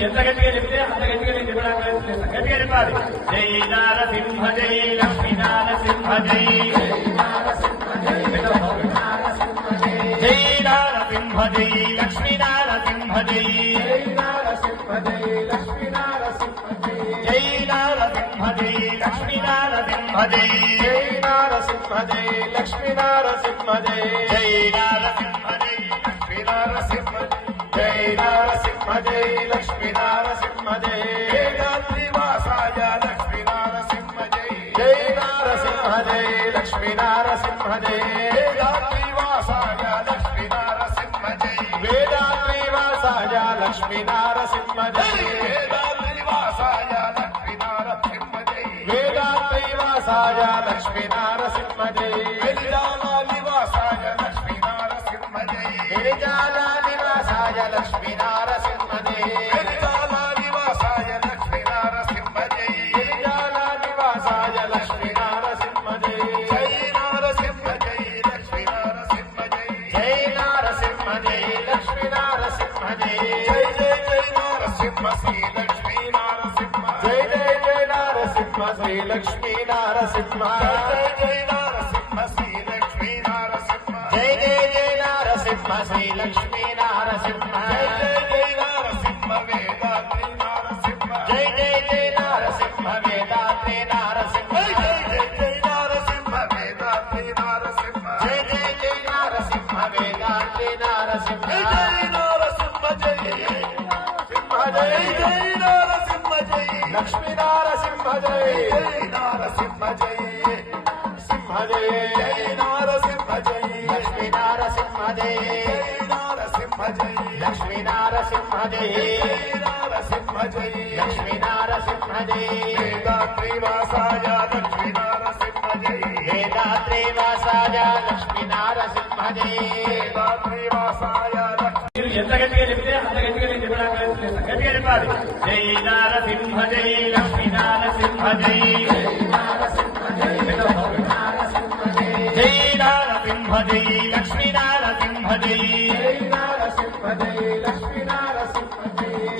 ఎంత గట్టిగా చెప్తే అంత గట్టిగా నేను చెప్పడానికి ప్రయత్నిస్తాను. గట్టిగా చెప్పాలి. జై నారసింహ జై లక్ష్మీ నారసింహ జై జై నారసింహ జై లక్ష్మీ నారసింహ జై జై నారసింహ జై లక్ష్మీ నరసింహ జై నారసింహ జై లక్ష్మీ నారసింహ జై జై నారసింహ జై లక్ష్మీ నరసింహ జై నారసింహ జై లక్ష్మీ నారసింహ జై వేదాద్రివాసాయ లక్ష్మీ నరసింహ జై జై నారసింహ జై లక్ష్మీ నారసింహ జై వేదాద్రివాసాయ లక్ష్మీ నరసింహ జై వేదాద్రివాసాయ లక్ష్మీ నారసింహ జై వేదాద్రివాసాయ లక్ష్మీ నరసింహ జై వేదాద్రివాసాయ లక్ష్మీ నరసింహ జై వెలిజాల నివాసాయ లక్ష్మీ నరసింహ జై గిరిజాల నివాసాయ లక్ష్మీ నరసింహ జై వెలిజాల నివాసాయ లక్ష్మీ నరసింహ జై గిరిజాల నివాసాయ లక్ష్మీ నరసింహ జై జై నారసింహ జై లక్ష్మీ నరసింహ జై జై నారసింహ జై లక్ష్మీ నరసింహ జై జై జై జై నారసింహ శ్రీ లక్ష్మీ నరసింహ జై జై జై నారసింహ శ్రీ లక్ష్మీ నరసింహ జై జై నారసింహ శ్రీ లక్ష్మీ నరసింహ జై జై జై నారసింహ శ్రీ లక్ష్మీ నరసింహ జై జై జై నారసింహ వేదాద్రి నరసింహ జై జై జై నారసింహ వేదాద్రి నరసింహ జై జై జై నారసింహ వేదాద్రి నరసింహ జై జై జై నారసింహ వేదాద్రి నరసింహ జై జై నారసింహ జై సింహ జై జై జై నారసింహ జై లక్ష్మీ నరసింహ జై జై నారసింహ జై సింహ జై జై నారసింహ జై లక్ష్మీ నరసింహ జై జై నారసింహ జై లక్ష్మీ నరసింహ జై నారసింహ జై లక్ష్మీ నరసింహ జై వేదాద్రి వాసాయ లక్ష్మీ నరసింహ జై వేదాద్రి వాసాయ లక్ష్మీ నరసింహ జై వేదాద్రి వాసాయ లక్ష్మీ ఎంత గట్టిగా చెప్తే అంత గట్టిగా నేను చెప్పడానికి ప్రయత్నిస్తాను. గట్టిగా చెప్పాలి. జై నారసింహ జై లక్ష్మీ నరసింహ జై జై నారసింహ జై లక్ష్మీ నరసింహ జై జై నారసింహ జై లక్ష్మీ నరసింహ జై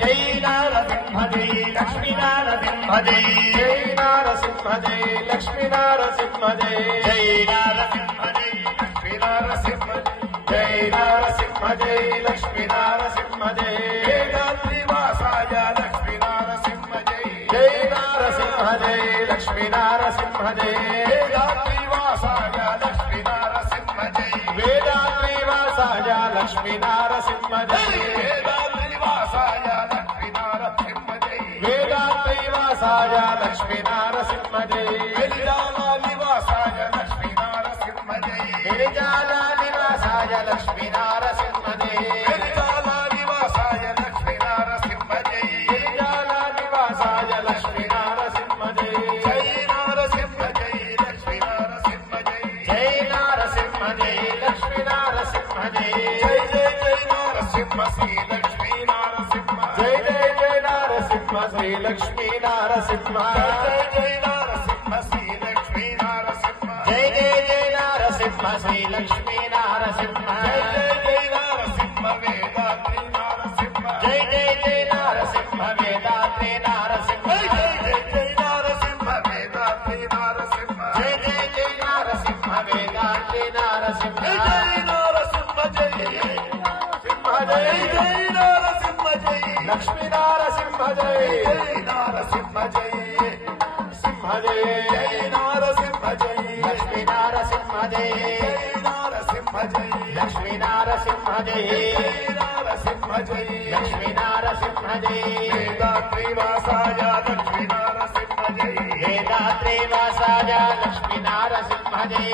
జై నారసింహ జై లక్ష్మీ నరసింహ జై జై నారసింహ జై లక్ష్మీ నరసింహ జై జై నారసింహ జై లక్ష్మీ నరసింహ జై నారసింహ జై లక్ష్మీ నరసింహ జై వేదాద్రి వాసాయ లక్ష్మీ నరసింహ జై జై నారసింహ జై లక్ష్మీ నరసింహ జై వేదాద్రి వాసాయ లక్ష్మీ నరసింహ జై వేదాద్రి వాసాయ లక్ష్మీ నరసింహ జై వేదాద్రి వాసాయ లక్ష్మీ నరసింహ జై వేదాద్రి వాసాయ లక్ష్మీ నరసింహ జై వెలిజాల నివాసాయ లక్ష్మీ నరసింహ జై గిరిజాల నివాసాయ లక్ష్మీ నరసింహ జై వెలిజాల నివాసాయ లక్ష్మీ నరసింహ జై గిరిజాల నివాసాయ లక్ష్మీ నరసింహ జై జై నారసింహ జై లక్ష్మీ నరసింహ జై జై నారసింహ జై లక్ష్మీ నరసింహ జై జై జై జై నారసింహ శ్రీ లక్ష్మీ నరసింహ జై జై జై నారసింహ శ్రీ లక్ష్మీ నరసింహ జై జై నారసింహ శ్రీ లక్ష్మీ నరసింహ జై జై జై నారసింహ శ్రీ లక్ష్మీ నరసింహ జై జై జై నారసింహ వేదాద్రి నరసింహ జై జై జై నారసింహ వేదాద్రి నరసింహ జై జై జై నారసింహ వేదాద్రి నరసింహ జై జై జై నారసింహ వేదాద్రి నరసింహ జై జై నారసింహ జై సింహ జై జై జై నారసింహ జై లక్ష్మీ నరసింహ జై జై నారసింహ జై సింహ జై జై నారసింహ జై లక్ష్మీ నరసింహ జై జై నారసింహ జై లక్ష్మీ నరసింహ జై నారసింహ జై లక్ష్మీ నరసింహ జై వేదాద్రి వాసాయ లక్ష్మీ నరసింహ జై వేదాద్రి వాసాయ లక్ష్మీ నరసింహ జై